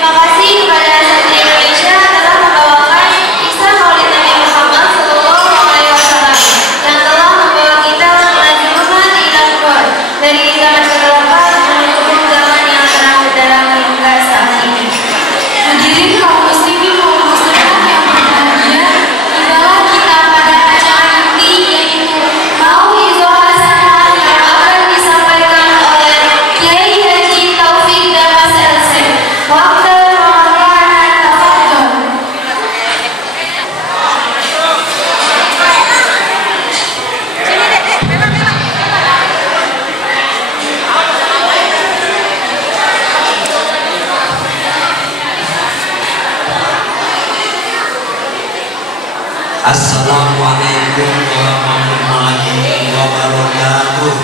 Terima kasih kepada Satria Indonesia telah membawakan kisah Maulid Nabi Muhammad SAW yang telah membawa kita melaju umat ila nur dari zaman kegelapan menuju zaman yang terang benderang hingga saat ini. Hadirin kaum muslimin maupun muslimat yang berbahagia, tibalah kita pada acara inti yaitu Mau'izah Hasanah yang akan disampaikan oleh Kiai Haji Taufik Damas LC. Waktu Ramadan tafadhol. Assalamualaikum warahmatullahi wabarakatuh.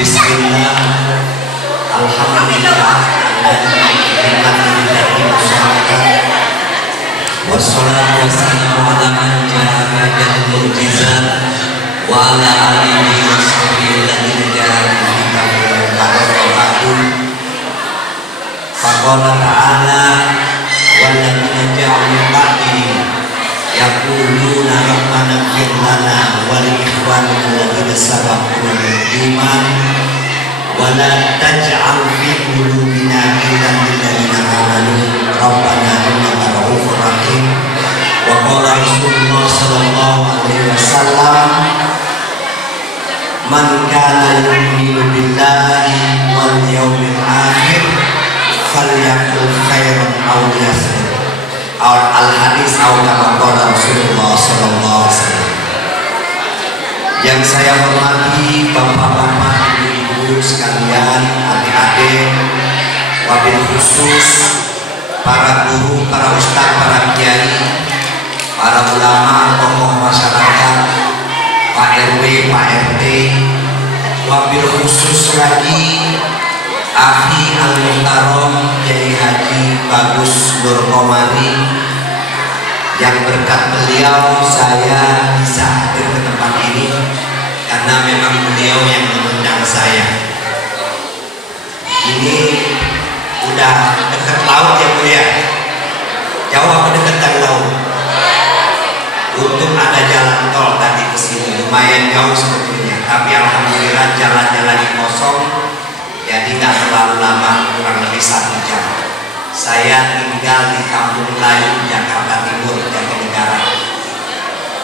Bismillah, alhamdulillah, wassalatu wassalamu ala man ja'a bil mu'jizat wa ala alihi wa sahbihi alladhina jahadu faqala ta'ala walladzina ja'u min ba'dihim yaquluna rabbana ighfir lana wa li ikhwanina alladhina sabaquna bil iman wa la taj'al fi qulubina ghillan lil ladzina amanu rabbana innaka ra'ufur rahim. Wa qala Rasulullah sallallahu alaihi wasallam man kana yu'minu billahi wal yawmil akhir falyakul khairan aw liyasmut. Al-hadis kama qala Rasulullah sallallahu alaihi wasallam. Yang saya hormati bapak-bapak, ibu-ibu sekalian, adik-adik, wabil khusus para guru, para ustaz, para kiai, para ulama, tokoh masyarakat, Pak RW, Pak RT, wabil khusus lagi Akhi Al-Muhtaram Kiai Haji Bagus Nur Komari, yang berkat beliau saya bisa hadir ke tempat ini karena memang beliau yang mengundang saya. Ini udah dekat laut ya Bu ya? Jauh apa dekat dari laut? Untuk ada jalan tol tadi ke sini lumayan jauh sebetulnya, tapi alhamdulillah jalannya lagi kosong. Jadi nggak terlalu lama, kurang lebih 1 jam. Saya tinggal di Kampung Melayu, Jakarta Timur, Jatinegara.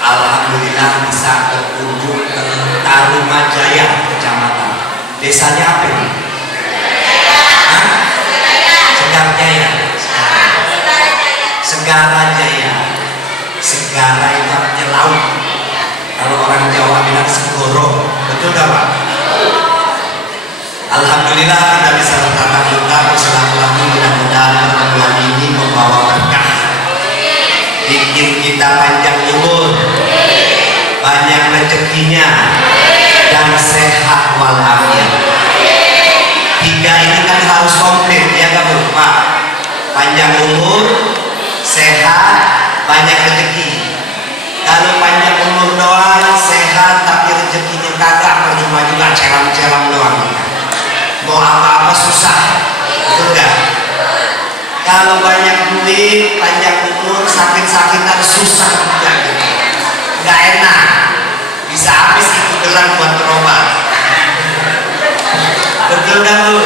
Alhamdulillah bisa berkunjung ke Tarumajaya, kecamatan. Desanya apa ini? Segarjaya. Segarajaya. Segara itu artinya laut. Kalau orang Jawa bilang segoro, betul nggak Pak? Alhamdulillah kita bisa bertatap muka bersilaturahmi, mudah-mudahan pertemuan ini membawa berkah, bikin kita panjang umur, banyak rezekinya, dan sehat walafiat. 3 ini kan harus komplit ya kan Pak? Panjang umur, sehat, banyak rezeki. Kalau panjang umur doang, sehat tapi rezekinya kagak, percuma juga, celam-celam doang. Mau apa-apa susah, betul gak? Kalau banyak duit, panjang umur, sakit-sakitan susah juga gitu. Gak enak, bisa habis itu gelang buat berobat. Betul gak Bu?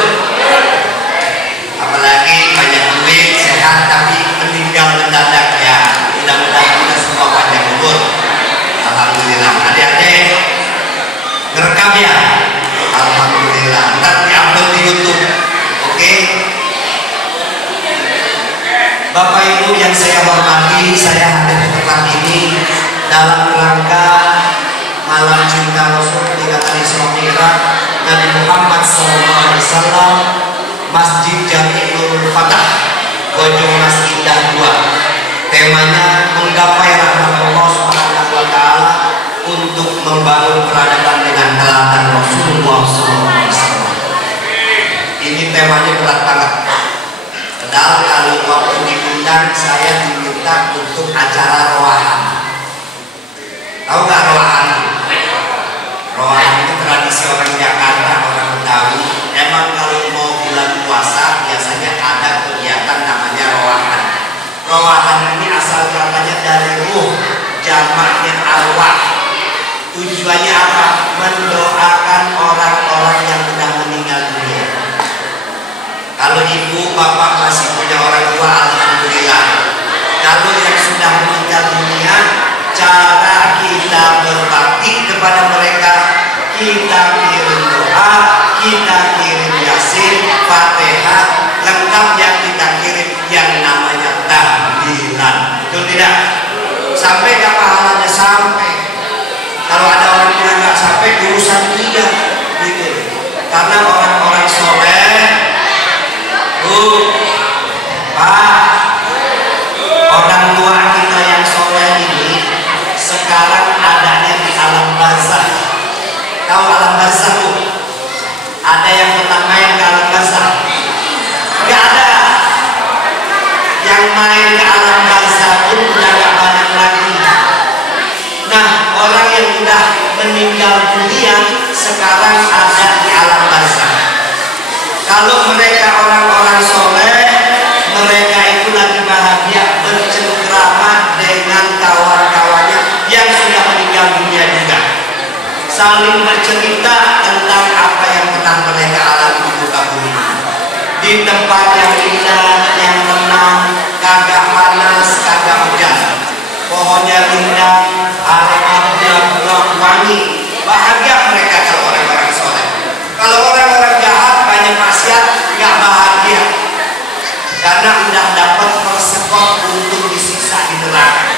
Apalagi banyak duit, sehat tapi meninggal mendadak ya. Mudah-mudahan kita semua panjang umur. Alhamdulillah. Adik-adik ngerekam ya? Alhamdulillah. Ntar diupload di YouTube. Oke? Bapak Ibu yang saya hormati, saya hadir di tempat ini dalam rangka Malam Cinta Rasul Ikatan Isra Mi'raj Nabi Muhammad SAW, Masjid Jami'ul Fatah, Bojong Mas Indah 2. Temanya menggapai rahmat Allah Subhanahu wa Ta'ala untuk membangun peradaban dengan teladan Rasulullah SAW. Ini temanya berat banget. Padahal kalau waktu diundang saya diminta untuk acara roahan. Tahu nggak roahan? Roahan itu tradisi orang Jakarta. Rawahan ini asal katanya dari ruh, jamaknya arwah. Tujuannya apa? Mendoakan orang-orang yang sudah meninggal dunia. Kalau ibu bapak masih punya orang tua, alhamdulillah. Kalau yang sudah meninggal dunia, cara kita berbakti kepada mereka, kita kirim doa, kita kirim yasin, fatihah, lengkap yang kita kirim yang namanya tahlilan. Betul tidak? Sampai ke pahalanya sampai. Kalau ada orang yang nggak sampai, urusan dia, gitu. Karena orang-orang soleh, Pak, orang tua kita yang soleh ini sekarang adanya di alam barzakh. Tahu alam barzakh tuh? Ada yang pernah main ke alam barzakh? Nggak ada. Yang main ke alam barzakh pun udah nggak banyak lagi. Nah, orang yang udah meninggal dunia sekarang ada di alam barzakh. Kalau mereka orang-orang soleh, mereka itu lagi bahagia bercengkrama dengan kawan-kawannya yang sudah meninggal dunia juga. Saling bercerita tentang apa yang pernah mereka alami di muka bumi. Di tempat yang indah, yang tenang, kagak panas, kagak hujan. Pohonnya rindang, aromanya wangi. Bahagia mereka kalau orang-orang soleh. Kalau orang-orang jahat, banyak maksiat, nggak bahagia. Karena udah dapat persekot untuk disiksa di neraka.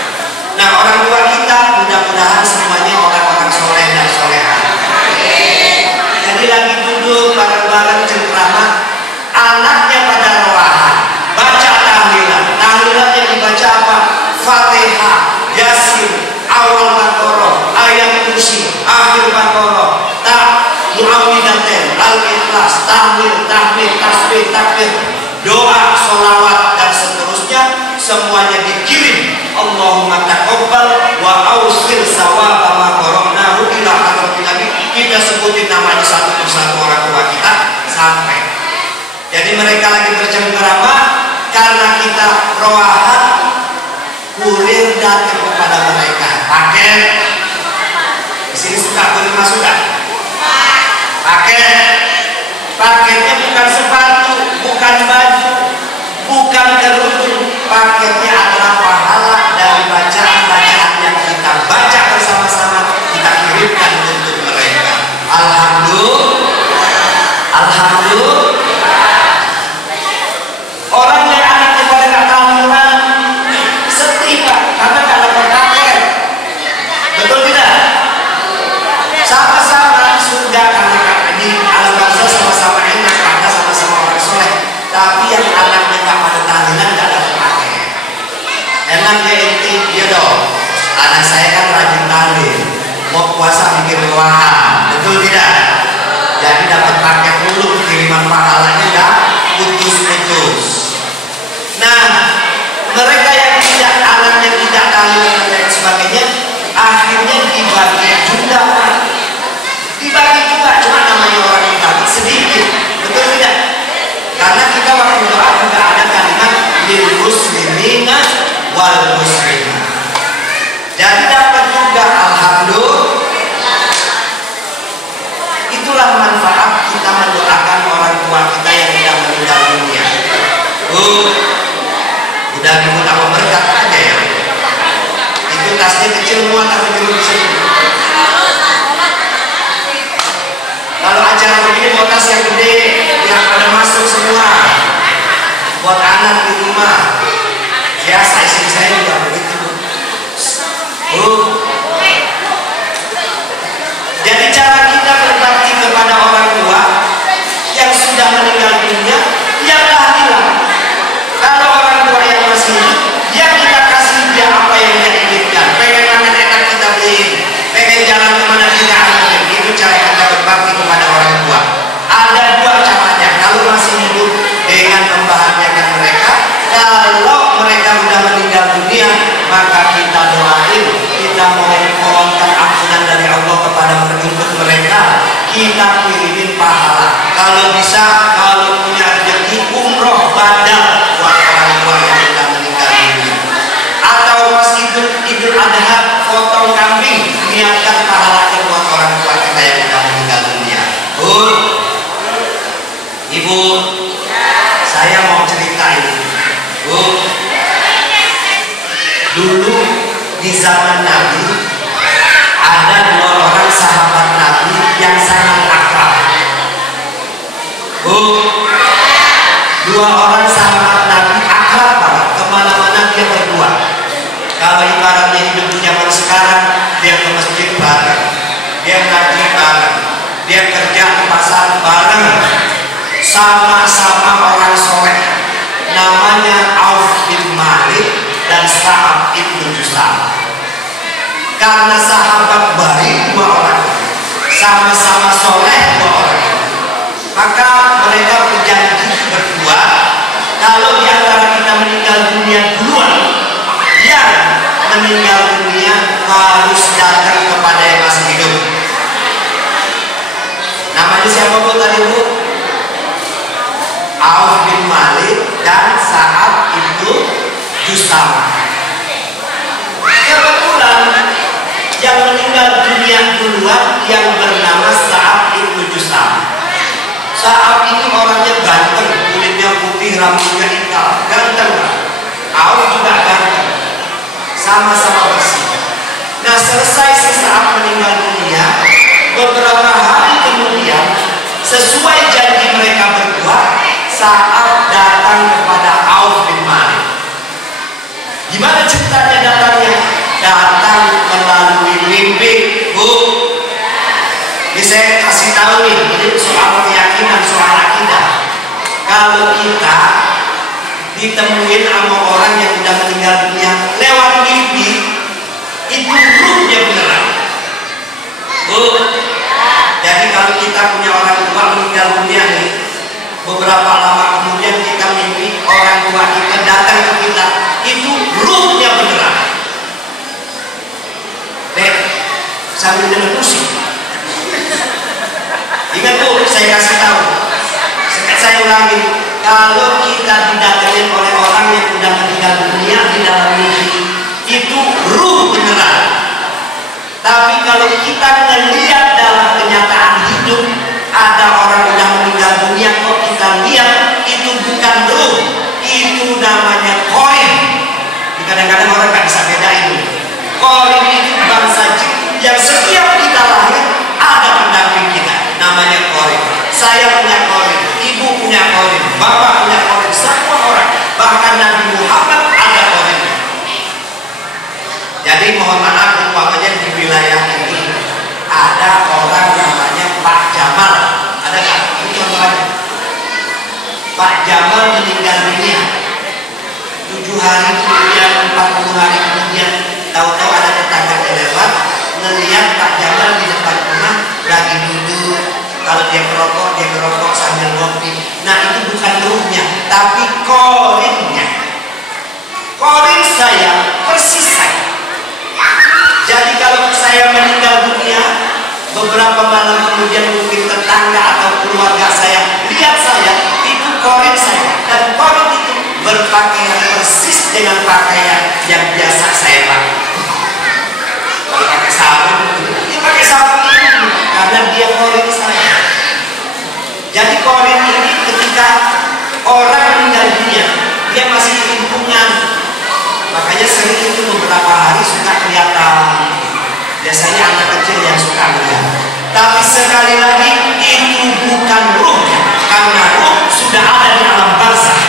Nah, orang tua kita mudah-mudahan semuanya orang-orang soleh dan soleha. Jadi lagi duduk bareng-bareng cengkrama, anaknya pada roahan, baca tahlilan. Tahlilan yang dibaca apa? Fatihah, Yasin, awal Baqarah, ayat kursi, akhir Baqarah, Muawwidzatain, Al-Ikhlas, tahmid, tasbih, takbir, doa, sholawat dan seterusnya, semuanya dikirim. Allahumma taqabbal wa ausil sawaba ma qara'nahu ila hadratil nabi. Kita sebutin namanya satu persatu orang tua kita sampai. Jadi mereka lagi bercengkrama karena kita roahan, kurir datang kepada mereka. Paket. Di sini suka kurir masuk kan? Paketnya bukan sepatu, bukan baju, bukan kerudung. Paketnya adalah pahala dari bacaan-bacaan yang kita baca bersama-sama, kita kirimkan untuk mereka. Alhamdulillah. Orang yang anaknya pada nggak tahlilan sedih, Pak, karena nggak dapat paket. Betul tidak? Sama-sama sudah di alam barzakh sama-sama enak karena sama-sama orang soleh. Tapi yang anaknya nggak pada tahlilan nggak dapat paket. Enaknya dia dong. Anak saya kan rajin tahlil, mau puasa bikin ruangan, betul tidak? Jadi dapat paket dulu, kiriman pahalanya nggak putus-putus. Nah, mereka yang tidak anaknya tidak tahlil dan lain sebagainya, akhirnya dibagi juga, Pak. Dibagi juga, cuma namanya orang yang tahlil sedikit, betul tidak? Karena kita waktu doa juga ada kalimat lil muslimina wal muslimah. Jadi dapat juga, alhamdulillah. Itulah manfaat kita mendoakan orang tua kita yang sudah meninggal dunia. Udah diminta berkat aja ya. Itu tasnya kecil muat tapi belum bisa. Kalau acara begini mau tas yang gede, yang pada masuk semua. Buat anak di rumah. Biasa istri saya juga begitu. Jadi cara kita berbakti kepada orang tua yang sudah meninggal dunia, dia tahlilan. Kalau orang tua yang masih hidup, dia kita kasih dia apa yang dia inginkan. Pengen makan enak kita beliin, pengen jalan kemana kita anterin. Itu cara kita berbakti kepada orang tua. Ada dua caranya. Kalau masih hidup, dengan membahagiakan mereka. Kalau mereka sudah meninggal dunia, maka kita doain, kita mohonkan ampunan dari Allah kepada untuk mereka. Kita kirimin pahala. Kalau bisa, kalau punya rezeki umroh badal buat orang tua yang sudah meninggal dunia. Idul Adha potong kambing, niatkan pahala buat orang tua kita yang sudah meninggal dunia. Bu, Ibu, saya mau cerita ini. Bu, dulu di zaman Nabi ada dua orang sahabat Nabi yang sangat akrab. Bu, dua orang sahabat Nabi akrab banget, kemana-mana dia berdua. Kalau ibaratnya hidup di zaman sekarang, dia ke masjid bareng, dia ngaji bareng, dia kerja di pasar bareng, sama-sama orang soleh. Namanya Auf bin Malik dan Sa'ad bin Jusam. Karena sahabat baik dua orang, sama-sama soleh dua orang, maka mereka berjanji berdua, kalau di antara kita meninggal dunia duluan, yang meninggal dunia harus datang kepada yang masih hidup. Namanya siapa Bu tadi Bu? Auf bin Malik dan Sa'ad bin Jusam. Kebetulan yang meninggal dunia duluan yang bernama Sa'ad bin Jusam. Sa'ad ini orangnya ganteng, kulitnya putih, rambutnya hitam, ganteng. Auf juga ganteng, sama-sama bersih. Nah, selesai si Sa'ad meninggal dunia, beberapa hari kemudian, sesuai janji mereka berdua, Sa'ad datang kepada Auf bin Malik. Gimana ceritanya datangnya? Datang melalui mimpi. Bu, ini saya kasih tahu nih, ini soal keyakinan, soal akidah. Kalau kita ditemuin sama orang yang sudah meninggal dunia lewat mimpi, itu ruhnya beneran. Bu, jadi kalau kita punya orang tua meninggal dunia nih, beberapa lama kemudian kita mimpi orang tua kita datang ke kita, itu ruhnya beneran. Dek, sambil dengar musik. Ingat Bu, saya kasih tahu. Saya ulangi, kalau kita didatangin oleh orang yang sudah meninggal dunia di dalam mimpi, itu ruh beneran. Tapi kalau kita melihat dalam kenyataan hidup, ada orang sudah meninggal dunia, kok kita lihat itu bukan ruh, itu namanya koin. Kadang-kadang orang nggak bisa bedain. Koin itu bangsa jin yang setiap kita lahir ada pendamping kita, namanya koin. Saya punya koin, ibu punya koin, bapak punya koin, semua orang, bahkan Nabi Muhammad ada koin. Jadi mohon maaf, umpamanya di wilayah ini ada orang namanya Pak Jamal, ada nggak? Itu contohnya. Pak Jamal meninggal dunia 7 hari kemudian, 40 hari kemudian, tahu-tahu ada tetangganya lewat, ngelihat Pak Jamal di depan rumah lagi duduk, kalau dia ngerokok sambil ngopi. Nah, itu bukan ruhnya, tapi korinnya. Korin saya persis saya. Jadi kalau saya meninggal dunia, beberapa malam kemudian mungkin tetangga atau keluarga saya lihat saya, itu korin saya, dan korin itu berpakaian persis dengan pakaian yang biasa saya pakai. Kalau pakai sabun, dia pakai sabun itu karena dia korin saya. Jadi korin ini ketika orang meninggal dunia, dia masih di lingkungan, makanya sering itu beberapa hari suka kelihatan. Biasanya anak kecil yang suka melihat. Tapi sekali lagi itu bukan ruhnya, karena ruh sudah ada di alam barzakh.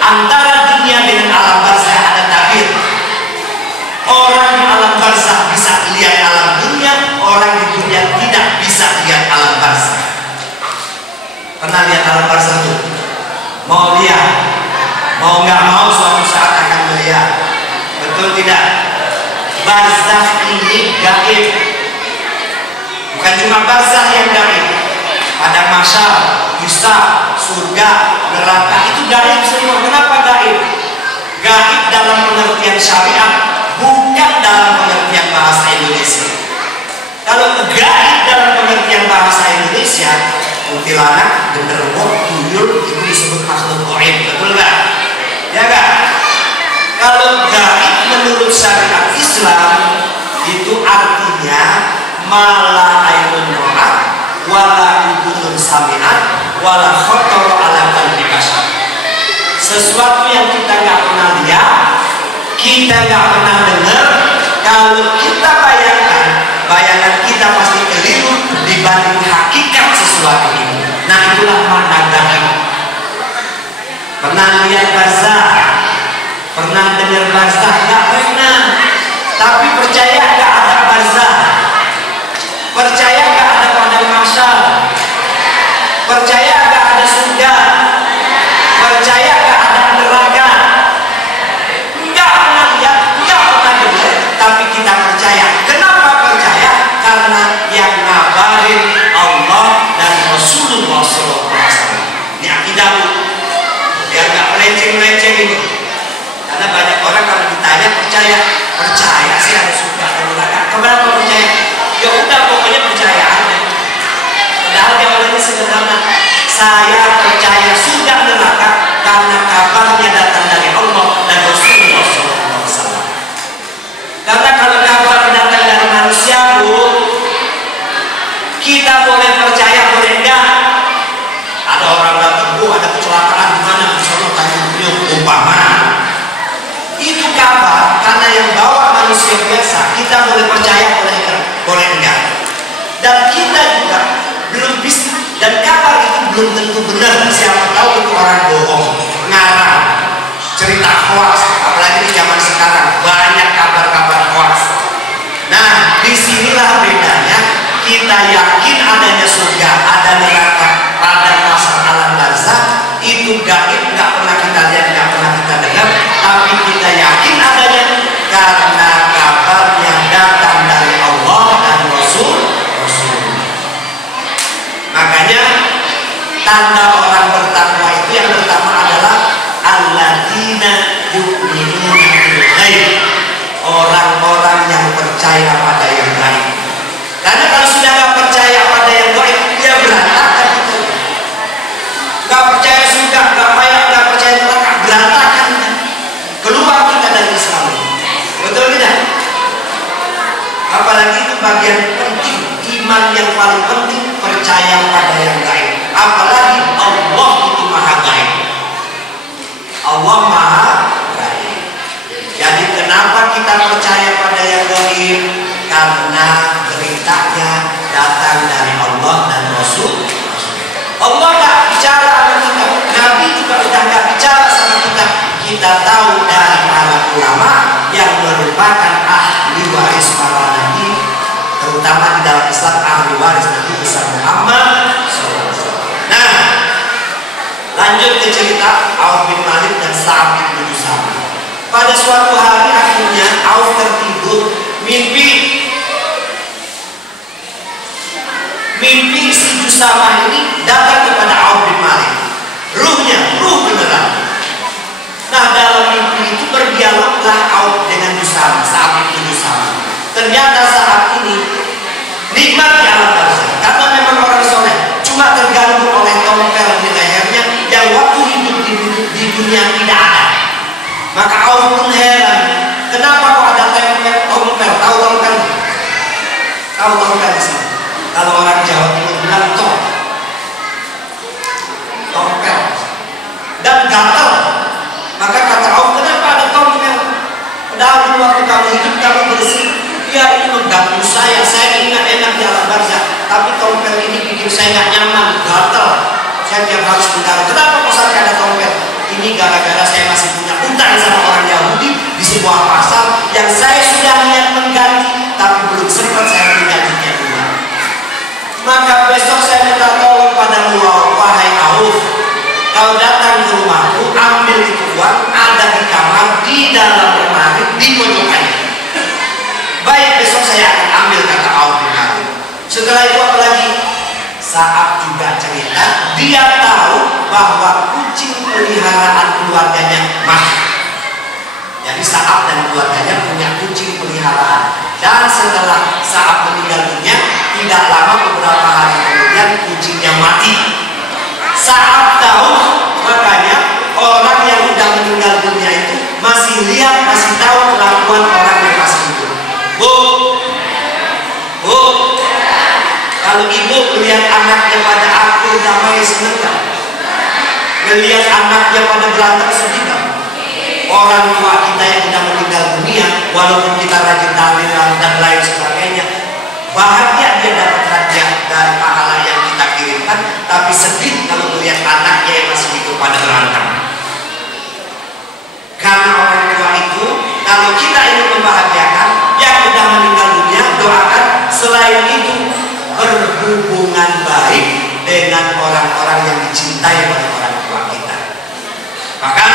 Antara dunia dengan alam barzakh ada tabir. Orang di alam barzakh bisa lihat alam dunia, orang di dunia tidak bisa lihat alam barzakh. Pernah lihat alam barzakh itu? Mau lihat? Mau nggak mau suatu saat akan melihat. Betul tidak? Barzakh ini gaib. Bukan cuma barzakh yang gaib. Ada mahsyar, hisab, surga, neraka, itu gaib semua. Kenapa gaib? Gaib dalam pengertian syariat, bukan dalam pengertian bahasa Indonesia. Kalau gaib dalam pengertian bahasa Indonesia, kuntilanak, genderuwo, tuyul, itu disebut makhluk gaib. Betul nggak? Ya nggak? Kalau gaib menurut syariat itu artinya mala ainun ra'at wala udhunun sami'at wala khatara ala qalbi bashar. Sesuatu yang kita nggak pernah lihat, kita nggak pernah dengar, kalau kita bayangkan, bayangan kita pasti keliru dibanding hakikat sesuatu ini. Nah, itulah makna gaib. Pernah lihat barzah? Pernah dengar barzah? Nggak pernah. Tapi percaya nggak ada barzah? Percaya nggak ada padang mahsyar? Percaya nggak ada surga? Percaya nggak ada neraka? Nggak pernah lihat, nggak pernah dengar, tapi kita percaya. Kenapa percaya? Karena yang ngabarin Allah dan Rasulullah SAW. Ini akidah, biar nggak melenceng-melenceng ini. Karena banyak orang kalau ditanya percaya sih ada surga dan neraka. Kenapa percaya? Ya udah, pokoknya percaya aja. Padahal jawabannya sederhana. Saya percaya surga neraka karena kabarnya datang dari Allah dan Rasulullah SAW. Karena kalau kabar datang dari manusia, Bu, kita boleh percaya, boleh enggak. Ada orang datang, Bu, ada kecelakaan di mana? Di sana Tanjung Priok umpama. Itu kabar, karena yang bawa manusia biasa, kita boleh percaya, boleh enggak. Dan kita juga belum bisa, dan kabar itu belum tentu benar. Siapa tahu itu orang bohong, ngarang, cerita hoax. Apalagi di zaman sekarang banyak kabar-kabar hoax. Nah, disinilah bedanya. Kita yakin adanya surga, ada neraka, ada masa alam barzah. Itu gaib, nggak pernah kita lihat, nggak pernah kita dengar, tapi kita yakin adanya karena kabar yang datang dari Allah dan Rasul. Makanya tanda orang bertakwa itu yang pertama adalah alladzina yu'minuna bil ghaib, orang-orang yang percaya pada yang gaib. Karena kalau sudah nggak percaya pada yang gaib, dia berantakan itu. Nggak percaya surga, nggak percaya neraka, berantakan. Keluar kita dari Islam. Betul tidak? Apalagi itu bagian penting, iman yang paling penting, percaya pada yang gaib. Apalagi Allah itu maha gaib. Allah maha gaib. Jadi kenapa kita percaya pada yang gaib? Karena beritanya datang dari Allah dan Rasul. Allah nggak bicara sama kita, Nabi juga udah nggak bicara sama kita. Kita tahu dari para ulama yang merupakan ahli waris para nabi, terutama di dalam Islam ahli waris Nabi besar Muhammad SAW. Nah, lanjut ke cerita Auf bin Malik dan Sa'ad bin Jusama. Pada suatu hari akhirnya Auf tertidur, mimpi si Jusama ini datang kepada Auf bin Malik. Ruh beneran. Nah, dalam mimpi itu berdialoglah Auf dengan Jusama, Sa'ad bin Jusama. Ternyata saat ini nikmat di alam barzah, karena memang orang soleh, cuma terganggu oleh tompel di lehernya yang waktu hidup di dunia tidak ada. Maka Auf pun heran, kenapa kok ada tompel? Tahu tompel? Tahu tompel di sini? Kalau orang Jawa Timur bilang tompel dan gatal. Maka kata Auf, kenapa ada tompel? Padahal dulu waktu kamu hidup kamu bersih. Ya, ini mengganggu saya ingin enak di alam barzah, tapi tompel ini bikin saya nggak nyaman, gatal. Saya tiap harus bicara, kenapa kok sampai ada tompel? Ini gara-gara saya masih punya utang sama orang Yahudi di sebuah pasar yang saya sudah niat mengganti, tapi belum sempat saya menggantinya dulu. Maka besok saya minta tolong padamu, wahai Auf, kau datang ke rumahku, ambil itu uang, ada di kamar, di dalam lemari, di pojokannya. Baik, besok saya akan ambil, kata Auf bin Malik. Setelah itu apa lagi? Sa'ad juga cerita, dia tahu bahwa kucing peliharaan keluarganya mati. Jadi Sa'ad dan keluarganya punya kucing peliharaan. Dan setelah Sa'ad meninggal dunia, tidak lama beberapa hari kemudian kucingnya mati. Sa'ad tahu, makanya orang yang sudah meninggal dunia itu masih lihat, masih tahu kelakuan orang yang masih hidup. Bu, Kalau ibu melihat anaknya pada akur damai seneng gak? Melihat anaknya pada berantem sedih gak? Orang tua kita yang sudah meninggal dunia, walaupun kita rajin tahlilan dan lain sebagainya, bahagia dia dapat hadiah dari pahala yang kita kirimkan, tapi sedih kalau melihat anaknya yang masih hidup pada berantem. Karena orang tua itu, kalau kita ingin membahagiakan yang sudah meninggal dunia, doakan selain itu berhubungan baik dengan orang-orang yang dicintai oleh orang tua kita. Bahkan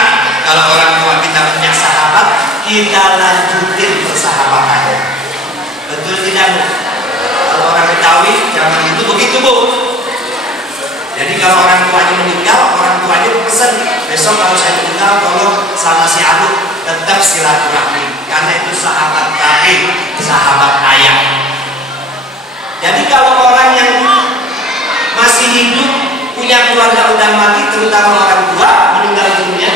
kalau orang tua kita punya sahabat, kita lanjutin persahabatannya. Betul tidak Bu? Kalau orang Betawi zaman itu begitu Bu. Jadi kalau orang tuanya meninggal, orang tuanya pesan, besok kalau saya meninggal tolong sama si Abu tetap silaturahmi, karena itu sahabat kami, sahabat ayah. Jadi kalau orang yang masih hidup punya keluarga udah mati, terutama orang tua meninggal dunia,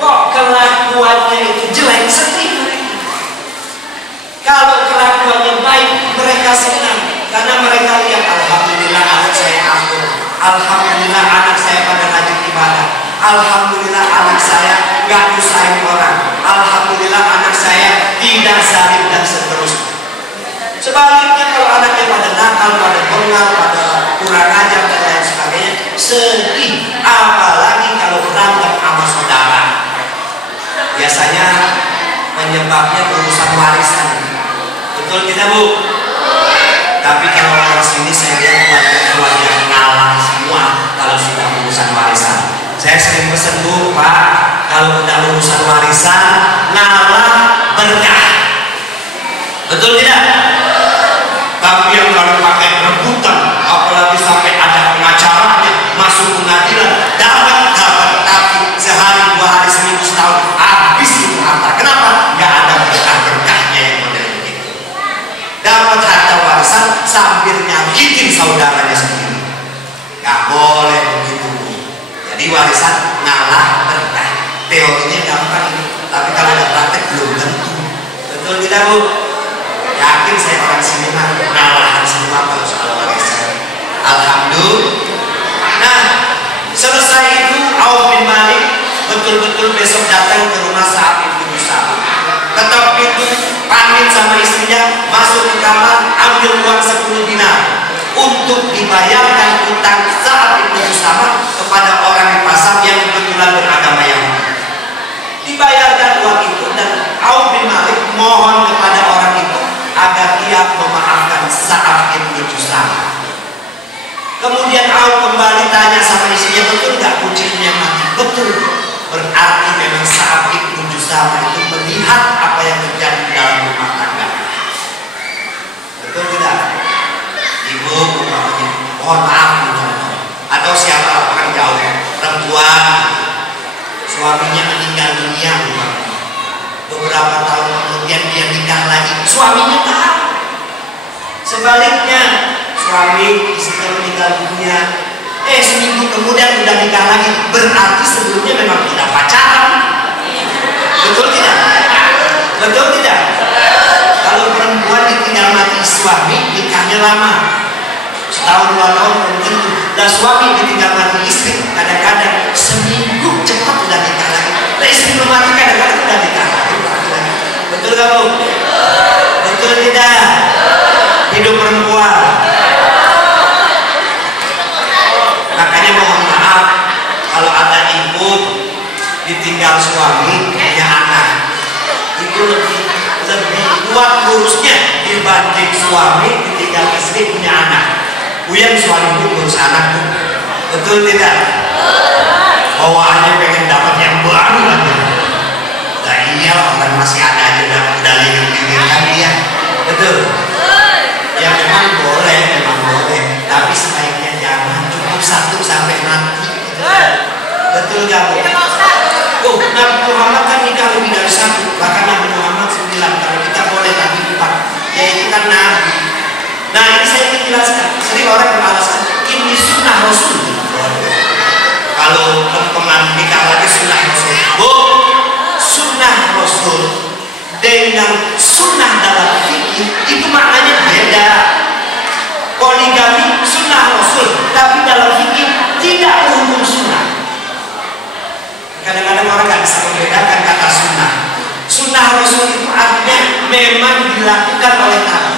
kok kelakuannya itu jelek, sedih mereka. Kalau kelakuannya baik, mereka senang karena mereka lihat alhamdulillah anak saya ampun, alhamdulillah anak saya pada rajin ibadah, alhamdulillah anak saya nggak nyusahin orang, alhamdulillah anak saya tidak zalim dan seterusnya. Sebaliknya kalau anaknya pada nakal, pada bengal, pada kurang ajar dan lain sebagainya, sedih. Apalagi kalau berantem sama saudara. Biasanya penyebabnya urusan warisan. Betul tidak Bu? Tapi kalau orang sini saya lihat keluarga ngalah semua kalau sudah urusan warisan. Saya sering pesan Bu, Pak, kalau udah urusan warisan ngalah berkah. Betul tidak? Tapi yang kalau pakai rebutan, apalagi sampai ada pengacaranya, masuk pengadilan, dapat, tapi sehari, 2 hari, seminggu, setahun, habis itu harta. Kenapa? Gak ada berkah-berkahnya yang model begitu. Dapat harta warisan sambil nyakitin saudaranya sendiri. Gak boleh begitu Bu. Jadi warisan ngalah berkah. Teorinya gampang ini, tapi kalau ada praktek belum tentu. Betul tidak Bu? Yakin saya orang sini ngalahan semua kalau soal warisan. Alhamdulillah. Nah, selesai itu Auf bin Malik betul-betul besok datang ke rumah Sa'ad bin Mus'ab. Ketok pintu, pamit sama istrinya, masuk ke kamar, ambil uang 10 dinar untuk dibayarkan utang Sa'ad bin Mus'ab kepada orang di pasar yang kebetulan beragama Yahudi. Dibayarkan uang itu dan Auf bin Malik mohon kepada orang itu agar dia memaafkan Sa'ad bin Mus'ab. Kemudian Auf kembali tanya sama istrinya, betul nggak kucingnya mati? Betul. Berarti memang Sa'ad bin Mus'ab itu melihat apa yang terjadi di dalam rumah tangga. Betul tidak? Ibu umpamanya, mohon maaf atau siapa orang jauh, perempuan suaminya meninggal dunia umpamanya. Beberapa tahun kemudian dia nikah lagi, suaminya tahu. Sebaliknya, suami istrinya meninggal dunia, seminggu kemudian udah nikah lagi, berarti sebelumnya memang tidak pacaran. Betul tidak? Betul tidak? Kalau perempuan ditinggal mati suami, nikahnya lama, setahun 2 tahun belum tentu. Dan suami ditinggal mati istri, kadang-kadang seminggu cepat udah nikah lagi. Nah, istri belum mati kadang-kadang udah nikah lagi. Betul gak Bu? Betul tidak? Hidup perempuan. Makanya mohon maaf kalau ada ibu ditinggal suami punya anak, itu lebih kuat ngurusnya dibanding suami ditinggal istri punya anak. Yang suami itu ngurus anak Bu. Betul tidak? Bawaannya pengen dapat yang baru aja. Nah iya orang masih ada aja udah lihat dia. Betul. Ya memang boleh, tapi sebaiknya jangan, cukup 1 sampai mati. Betul gak Bu? Oh, Nabi Muhammad kan nikah lebih dari 1, bahkan Nabi Muhammad 9, kalau kita boleh lagi 4, yaitu kan Nabi. Nah ini saya ingin jelaskan, sering orang beralasan ini sunnah Rasul. Kalau lempengan nikah lagi sunnah Rasul. Bu, sunnah Rasul dengan sunnah dalam fikih itu maknanya beda. Poligami memang dilakukan oleh Nabi,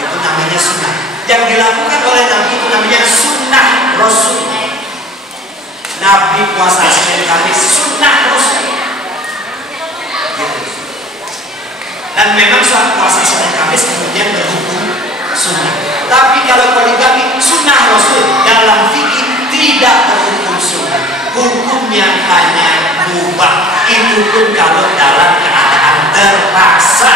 itu namanya sunnah. Yang dilakukan oleh Nabi itu namanya sunnah Rasul. Nabi puasa Senin Kamis sunnah Rasul. Gitu. Dan memang saat puasa Senin Kamis kemudian berhukum sunnah. Tapi kalau poligami sunnah Rasul, dalam fikih tidak berhukum sunnah. Hukumnya hanya mubah. Itu pun kalau dalam keadaan terpaksa.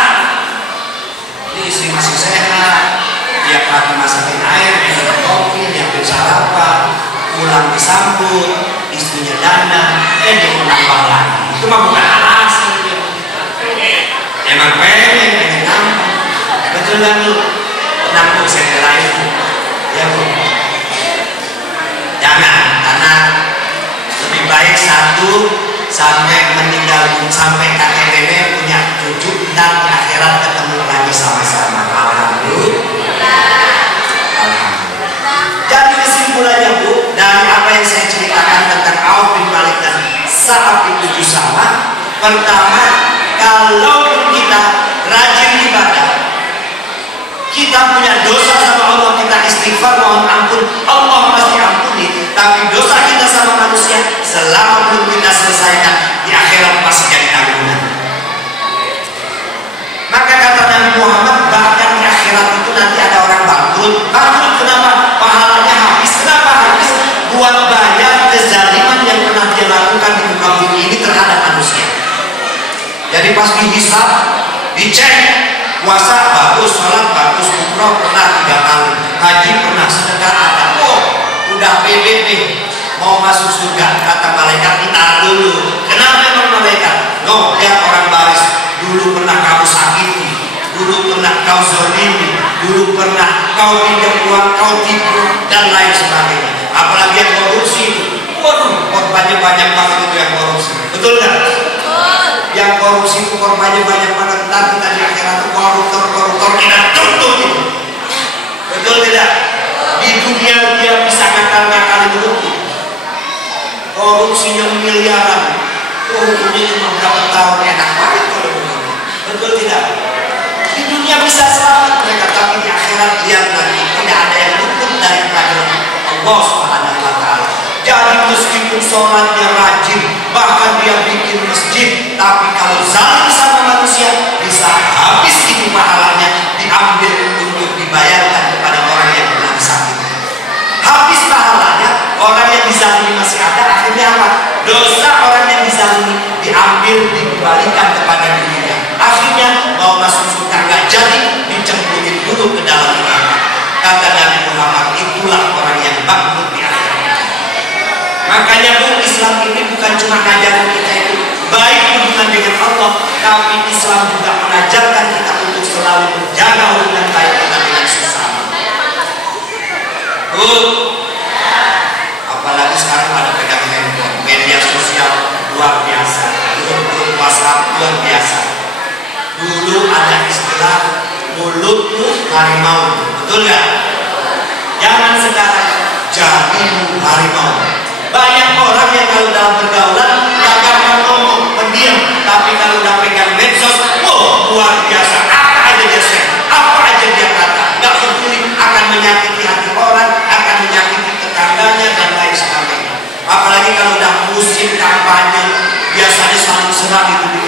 Ini istri masih sehat, tiap pagi masakin air, minum kopi, nyiapin sarapan, pulang disambut, istrinya dandan, dia menambah lagi. Itu mah bukan alasan. Emang pengen nambah. Betul kan lu? Nambah saya lain. Ya bu. Jangan, karena lebih baik satu sampai meninggal, sampai kakek nenek punya cucu, dan di akhirat ketemu lagi sama-sama. Alhamdulillah. Jadi kesimpulannya bu, dari apa yang saya ceritakan tentang Auf bin Malik dan Sa'ab bin Jusama, pertama, kalau kita rajin ibadah, kita punya dosa sama Allah, kita istighfar mohon ampun, Allah pasti ampuni. Tapi dosa kita sama manusia selama belum kita selesaikan, di akhirat pasti jadi tanggungan. Maka kata Nabi Muhammad, bahkan di akhirat itu nanti ada orang bangkrut. Bangkrut kenapa? Pahalanya habis. Kenapa habis? Buat bayar kezaliman yang pernah dia lakukan di muka bumi ini terhadap manusia. Jadi pas dihisab, dicek, puasa bagus, sholat bagus, umroh pernah 3 kali, haji pernah, sedekah ada. Oh, udah pede nih, mau masuk surga. Kata malaikat, ditahan dulu. Kenapa emang malaikat? No, lihat orang baris. Dulu pernah kamu sakiti, dulu pernah kau zalimi, dulu pernah kau pinjam uang, kau tipu, dan lain sebagainya. Apalagi yang korupsi itu, waduh, korbannya banyak banget itu yang korupsi. Betul nggak? Yang korupsi itu korbannya banyak banget. Nanti kita di akhirat itu koruptor kita tuntut itu. Betul tidak? Di dunia dia bisa ngakal-ngakali begitu. Korupsinya miliaran. Oh, hukumnya cuma berapa tahun, enak banget kalau begitu. Betul tidak? Di dunia bisa selamat mereka, tapi di akhirat lihat nanti tidak ada yang luput dari peradilan Allah Subhanahu wa Ta'ala. Jadi meskipun sholatnya rajin, bahkan dia bikin masjid, tapi kalau zalim sama manusia, bisa habis itu pahalanya, diambil untuk dibayarkan kepada orang yang pernah disakiti. Habis pahalanya, orang yang dizalimi masih ada, akhirnya apa? Dosa orang yang dizalimi diambil, dikembalikan kepada dirinya. Akhirnya mau masuk surga nggak jadi, dicemplungin dulu ke dalam neraka. Kata Nabi Muhammad, itulah orang yang bangkrut di akhirat. Makanya pun Islam ini bukan cuma ngajarin kita itu baik hubungan dengan Allah, tapi Islam juga mengajarkan kita untuk selalu menjaga hubungan baik kita dengan sesama. Apalagi sekarang ada pegang handphone, media sosial luar biasa, grup WhatsApp luar biasa. Dulu ada istilah mulutmu harimau, betul nggak? Jangan sekarang jarimu harimau. Banyak orang yang kalau dalam pergaulan nggak gampang ngomong, pendiam, tapi kalau udah pegang medsos, wow, luar biasa. Apa aja dia share, apa aja dia kata, nggak peduli, akan menyakiti hati orang, akan menyakiti tetangganya dan lain sebagainya. Apalagi kalau udah musim kampanye, biasanya saling serang itu di